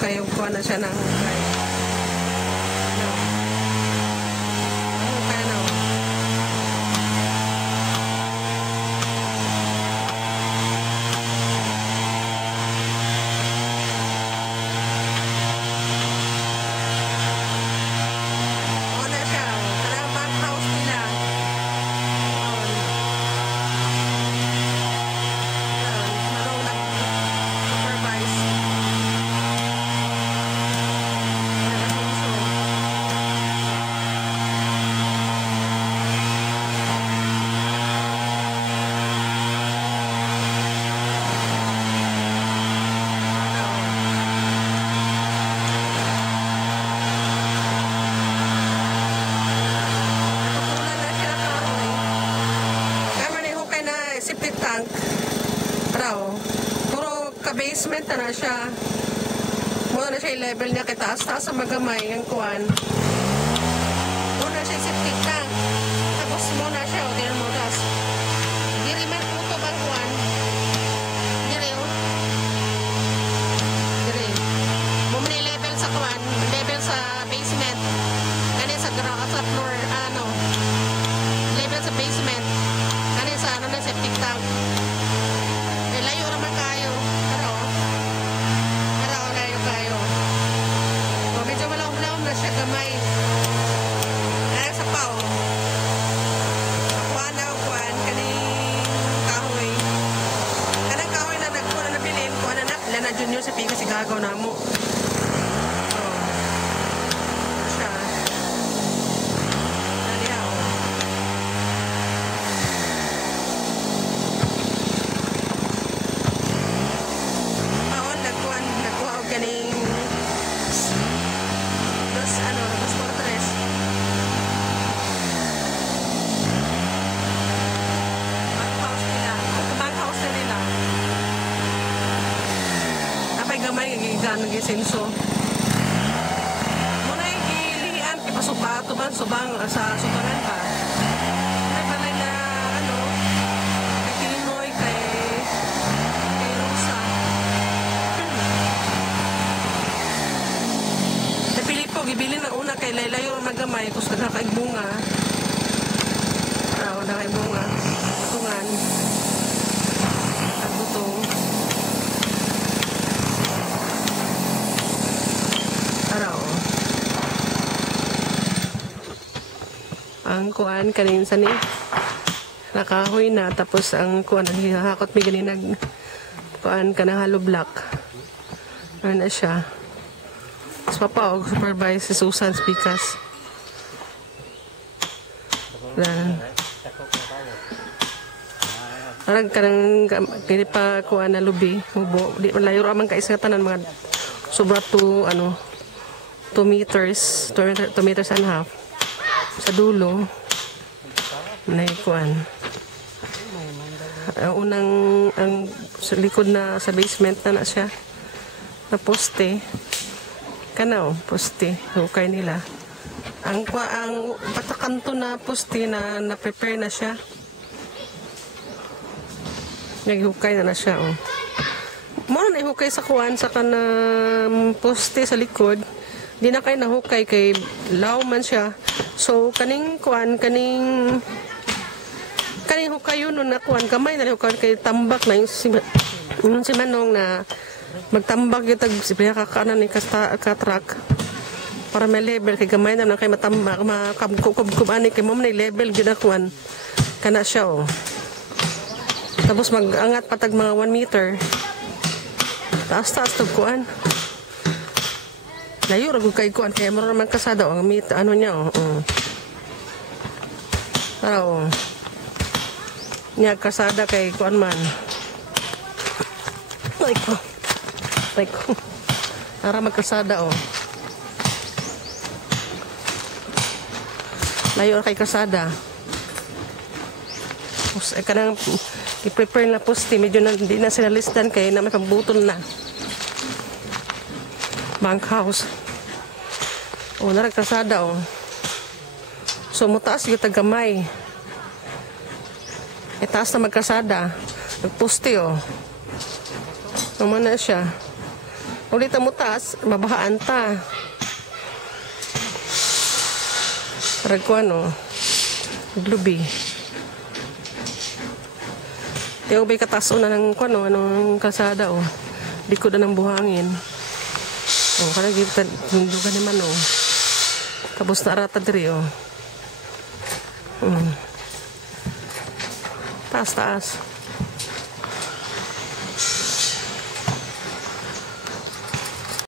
hukay yung kuha na siya ng hukay. Hukay na o. Septic tank raw. Puro ka-basement na siya. Muna na siya yung level niya kitaas-taas sa magamay yung kuwan. Muna siya yung septic tank. Tapos muna siya, o tinan mo, tapos diri man po ito bang kuwan. Diri o. Diri. Muna yung level sa kuwan, level sa basement. Ganyan sa floor, ano. Level sa basement. Kani sa ano na septic tank. Eh, layo naman kayo. Pero layo kayo. O, medyo malaw-malaw na siya gamay. Kaya sa pao. Kuha na o kuhaan. Kaning kahoy. Kanang kahoy na nagkuha na nabilin. Kuha na Lana Junior sa piga si gagaw na mo. Gamay gigan gisenso. Muna gilian ipasupato man subang sa subangan pa. Ay balay na ano kay Pinoy kay Rosa. Sa Pilipo gibilin na una kay laylayo magamay tus nagkakaibunga. Araw na kay bunga. Tungan. Ang butong. Ang kuan kanin sa ni nakahoy na tapos ang kuan hihakot mi ganin nag kuan kanang hollow block ano na siya sa papaog supervise si Susan Spikas arag kanang kini pa kuan na lubi hubo di malayo ra man kaisa tanan mga sobra to ano 2 meters 2 meters and a half sa dulo naikuan unang ang sa likod na sa basement na siya na poste kanaw poste hukay nila ang patakanto na poste na prepare na siya naghukay na siya oh. Muna na ihukay sa kuan sa kanang poste sa likod di na kay nahukay kay law man siya. So kaning kuan kaning hukay yun na kuan kamay na hukay kay tambak na yung si Manong na magtambak yung tag siya kakanan ni katrak para may level kay gamay na kay matambak makabkub ani kay mo na level gyud na kuan kana siya oh. Tapos mag-angat patag mga 1 meter taas-taas to kuan layo ra gud kay kuan kay mo man kasada ang ano niya oh. Oh. Niya kasada kay kuan man. Like ara magkasada oh. Layo ra kay kasada. Pus kanang i-prepare na poste medyo na hindi na sinalistan kay na may pambutol na. Bank house. Oh, naragkasada oh. So mutaas yung tagamay. Itaas na magkasada. Nagposte oh. Naman na siya. Ulit mo taas, mabahaan ta. Parag ko ano, naglubi. Yung bay kataas na ng ano, anong kalsada oh. Likod na ng buhangin. Oh, kana kita dundugan naman oh. Tapos na arata diri oh. Taas taas.